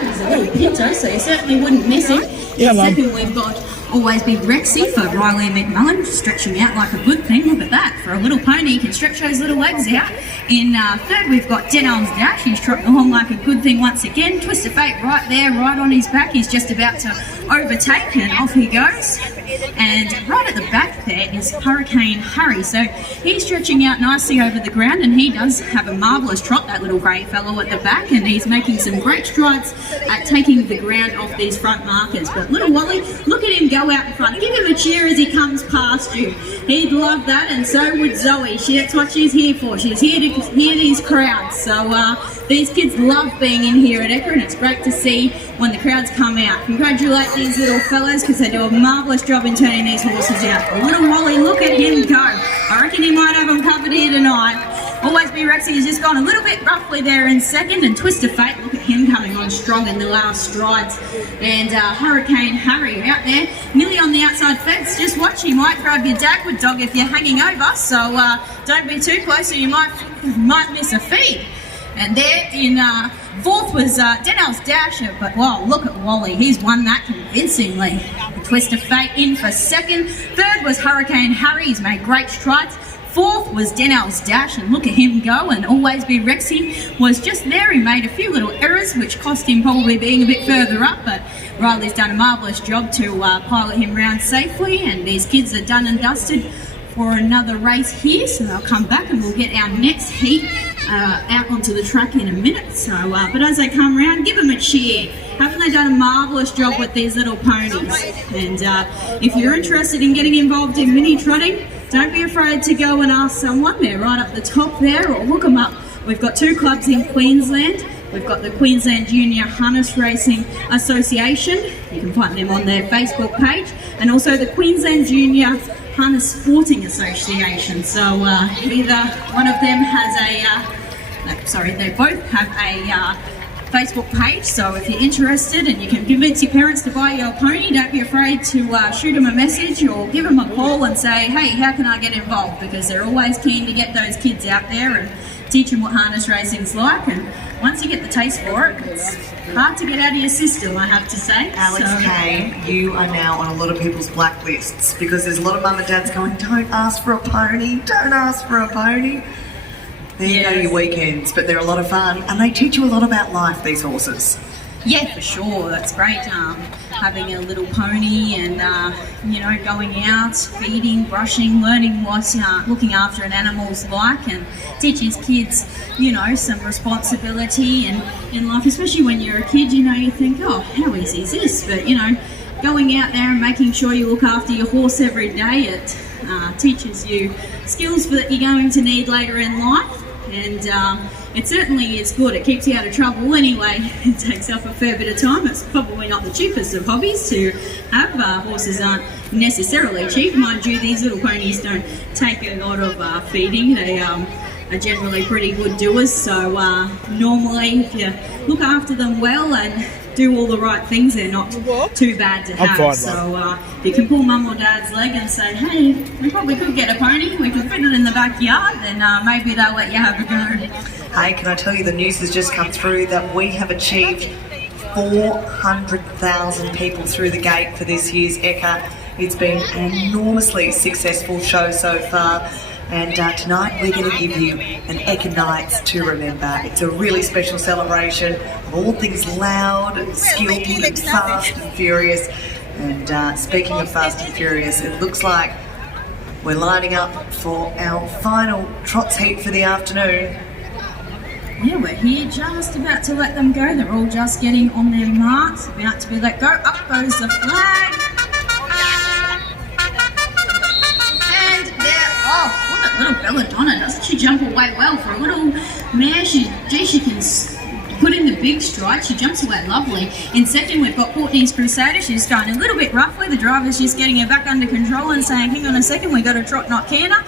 back. He's a little pinto, so you certainly wouldn't miss him. Yeah, second, we've got Always Be Rexy for Riley McMullen, stretching out like a good thing. Look at that. For a little pony, he can stretch those little legs out. In third, we've got Denel's Dash. He's trotting along like a good thing once again. Twist of Fate right there, right on his back. He's just about to overtake, and off he goes. And right at the back there is Hurricane Harry. So he's stretching out nicely over the ground, and he does have a marvellous trot, that little grey fellow at the back, and he's making some great strides at taking the ground off these front markers. But little Wally, look at him go out in front. Give him a cheer as he comes past you. He'd love that, and so would Zoe. That's what she's here for. She's here to hear these crowds. So these kids love being in here at Ekka, and it's great to see when the crowds come out. Congratulate these little fellas, because they do a marvellous job in turning these horses out. Little Wally, look at him go. I reckon he might have them covered here tonight. Always Be Rexy has just gone a little bit roughly there in second, and Twist of Fate, look at him coming on strong in the last strides. And Hurricane Harry out there, nearly on the outside fence. Just watch, he might grab your dagwood dog if you're hanging over, so don't be too close or you might miss a feed. And there in fourth was Denel's Dasher, but wow, look at Wally, he's won that convincingly. The Twist of Fate in for second. Third was Hurricane Harry, he's made great strides. Fourth was Denel's Dash, and look at him go, and Always Be Rexy was just there. He made a few little errors, which cost him probably being a bit further up, but Riley's done a marvellous job to pilot him round safely, and these kids are done and dusted for another race here, so they'll come back and we'll get our next heat out onto the track in a minute. So, but as they come round, give them a cheer. Haven't they done a marvellous job with these little ponies? And if you're interested in getting involved in mini trotting, don't be afraid to go and ask someone. They're right up the top there, or look them up. We've got two clubs in Queensland. We've got the Queensland Junior Harness Racing Association. You can find them on their Facebook page. And also the Queensland Junior Harness Sporting Association. So either one of them has they both have a Facebook page, so if you're interested and you can convince your parents to buy your pony, don't be afraid to shoot them a message or give them a call and say, hey, how can I get involved? Because they're always keen to get those kids out there and teach them what harness racing's like. And once you get the taste for it, it's hard to get out of your system, I have to say. Alex Kay, you are now on a lot of people's blacklists, because there's a lot of mum and dads going, don't ask for a pony, don't ask for a pony. There you go, your weekends, but they're a lot of fun, and they teach you a lot about life, these horses. Yeah, for sure. That's great. Having a little pony and, going out, feeding, brushing, learning what looking after an animal's like, and teaches kids, some responsibility and in life, especially when you're a kid, you think, oh, how easy is this? But, going out there and making sure you look after your horse every day, it teaches you skills that you're going to need later in life. And it certainly is good. It keeps you out of trouble anyway. It takes up a fair bit of time. It's probably not the cheapest of hobbies to have. Horses aren't necessarily cheap. Mind you, these little ponies don't take a lot of feeding. They are generally pretty good doers. So normally if you look after them well and do all the right things, they're not too bad to have. So you can pull mum or dad's leg and say, hey, we probably could get a pony, we could fit it in the backyard, then maybe they'll let you have a go. Hey, can I tell you, the news has just come through that we have achieved 400,000 people through the gate for this year's Ekka. It's been an enormously successful show so far. And tonight we're going to give you an Ekka Nights to remember. It's a really special celebration of all things loud, skillful, and fast and furious. And speaking of fast and furious, it looks like we're lining up for our final trots heat for the afternoon. Yeah, we're here just about to let them go. They're all just getting on their marks, about to be let go. Up goes the flag. Little Belladonna, doesn't she jump away well for a little mare? She can put in the big stride. She jumps away lovely. In second, we've got Courtney's Crusader. She's going a little bit roughly. The driver's just getting her back under control and saying, hang on a second, we've got a trot, not canter.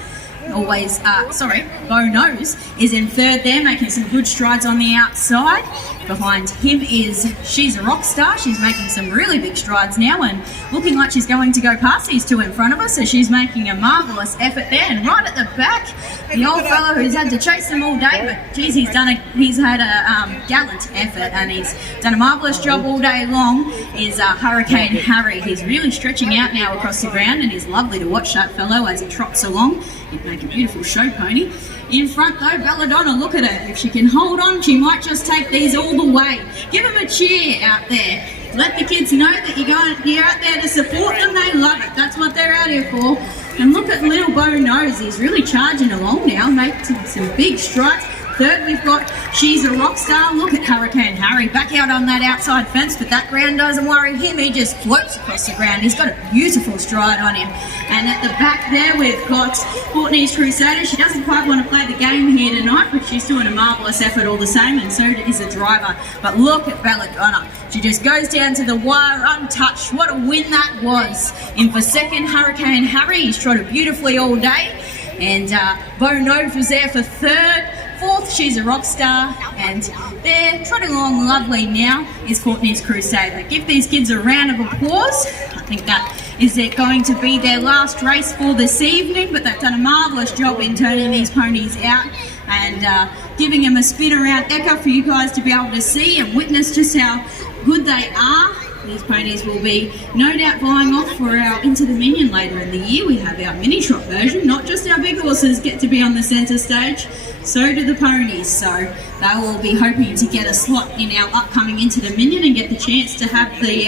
Bow Nose is in third there, making some good strides on the outside. Behind him is She's a Rock Star. She's making some really big strides now and looking like she's going to go past these two in front of us, so she's making a marvellous effort there. And right at the back, the old fellow who's had to chase them all day, but geez, he's had a gallant effort and he's done a marvellous job all day long, is Hurricane Harry. He's really stretching out now across the ground and he's lovely to watch that fellow as he trots along. He'd make a beautiful show pony. In front though, Belladonna, look at her. If she can hold on, she might just take these all the way. Give them a cheer out there. Let the kids know that you're out there to support them. They love it. That's what they're out here for. And look at little Bo Nose. He's really charging along now, making some big strides. Third, we've got She's a Rock Star. Look at Hurricane Harry back out on that outside fence, but that ground doesn't worry him. He just floats across the ground. He's got a beautiful stride on him. And at the back there, we've got Courtney's Crusader. She doesn't quite want to play the game here tonight, but she's doing a marvellous effort all the same, and so is the driver. But look at Belladonna. She just goes down to the wire untouched. What a win that was. In for second, Hurricane Harry. He's trotted beautifully all day. And Bo Nose was there for third. Fourth, She's a Rock Star, and there, trotting along lovely now, is Courtney's Crusader. Give these kids a round of applause. I think that is going to be their last race for this evening, but they've done a marvellous job in turning these ponies out and giving them a spin around Ekka for you guys to be able to see and witness just how good they are. These ponies will be no doubt flying off for our Into the Minion later in the year. We have our mini trot version, not just our big horses get to be on the centre stage, so do the ponies. So they will be hoping to get a slot in our upcoming Into the Minion and get the chance to have the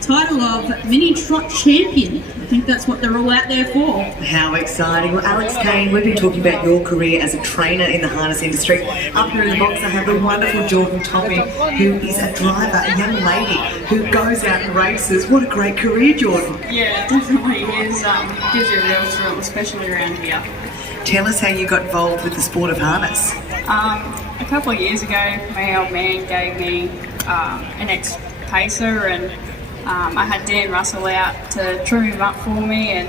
title of Mini Trot Champion. I think that's what they're all out there for. How exciting. Well, Alex Kane, we've been talking about your career as a trainer in the harness industry. Up here in the box I have the wonderful Jordan Topping, who is a driver, a young lady who goes out and races. What a great career, Jordan. Yeah, it definitely is. Gives you a real thrill, especially around here. Tell us how you got involved with the sport of harness. A couple of years ago, my old man gave me an ex-pacer, and I had Dan Russell out to trim him up for me, and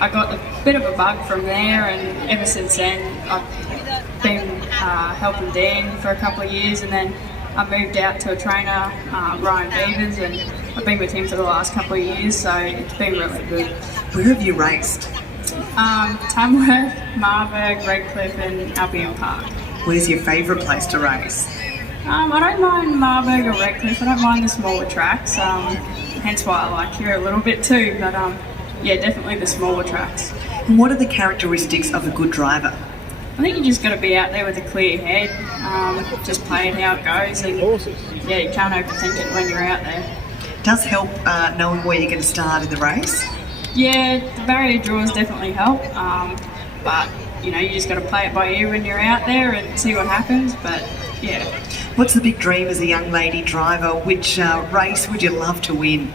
I got a bit of a bug from there, and ever since then I've been helping Dan for a couple of years, and then I moved out to a trainer, Ryan Beavers, and I've been with him for the last couple of years, so it's been really good. Where have you raced? Tamworth, Marburg, Redcliffe and Albion Park. Where's your favourite place to race? I don't mind Marburg or Redcliffe. I don't mind the smaller tracks, hence why I like here a little bit too, but yeah, definitely the smaller tracks. And what are the characteristics of a good driver? I think you just got to be out there with a clear head, just playing how it goes, and yeah, you can't overthink it when you're out there. Does help knowing where you're going to start in the race? Yeah, the barrier draws definitely help, but you know, you just got to play it by ear when you're out there and see what happens, but yeah. What's the big dream as a young lady driver? Which race would you love to win?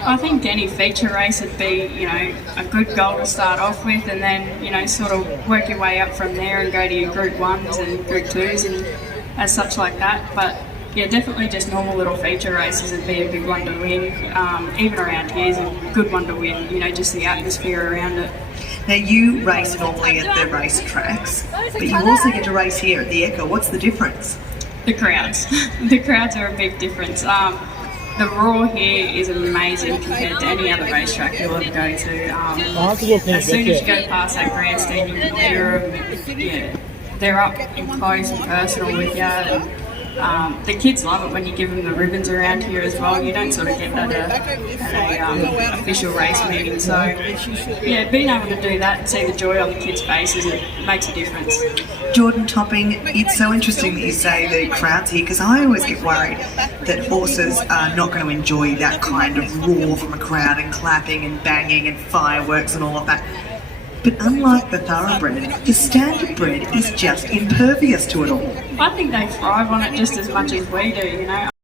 I think any feature race would be, you know, a good goal to start off with, and then, you know, sort of work your way up from there and go to your Group 1s and Group 2s and as such like that. But yeah, definitely just normal little feature races would be a big one to win. Even around here is a good one to win, you know, just the atmosphere around it. Now you race normally at the race tracks, but you also get to race here at the Ekka. What's the difference? The crowds. The crowds are a big difference. The roar here is amazing compared to any other racetrack you'll ever go to. As soon as you go past that grandstand, you can hear them. Yeah, they're up and close and personal with you. And, the kids love it when you give them the ribbons around here as well. You don't sort of get that at a official race meeting. So yeah, being able to do that and see the joy on the kids' faces, it makes a difference. Jordan Topping, it's so interesting that you say the crowds here, because I always get worried that horses are not going to enjoy that kind of roar from a crowd and clapping and banging and fireworks and all of that. But unlike the thoroughbred, the standard bred is just impervious to it all. I think they thrive on it just as much as we do, you know.